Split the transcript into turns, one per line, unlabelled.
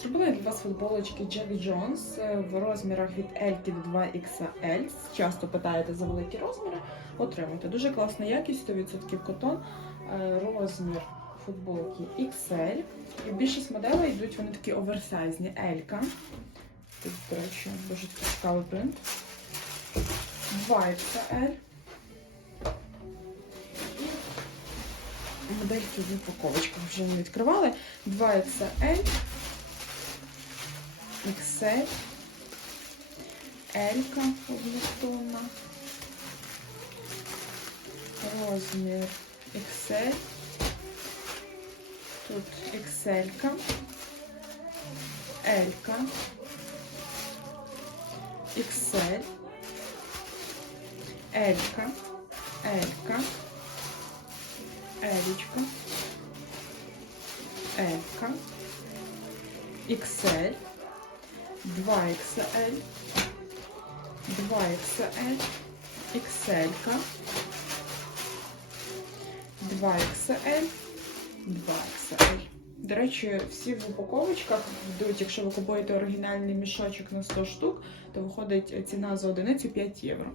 Зробила я для вас футболочки Jack Jones е, в розмірах від L до 2XL. Часто питаєте за великі розміри. Отримуйте. Дуже класна якість, 100% котон. Е, Розмір футболки XL. І більшість моделей йдуть вони такі оверсайзні. L. Тут, до речі, дуже цікавий принт. 2XL. Модельки в упаковочках вже не відкривали. 2XL. XL, L однотонна, розмір XL, тут XL, L, XL, L, L, Елічка, L, XL, 2XL, 2XL, XL, 2XL, 2XL. До речі, всі в упаковочках йдуть, якщо ви купуєте оригінальний мішочок на 100 штук, то виходить ціна за одиницю 5 євро.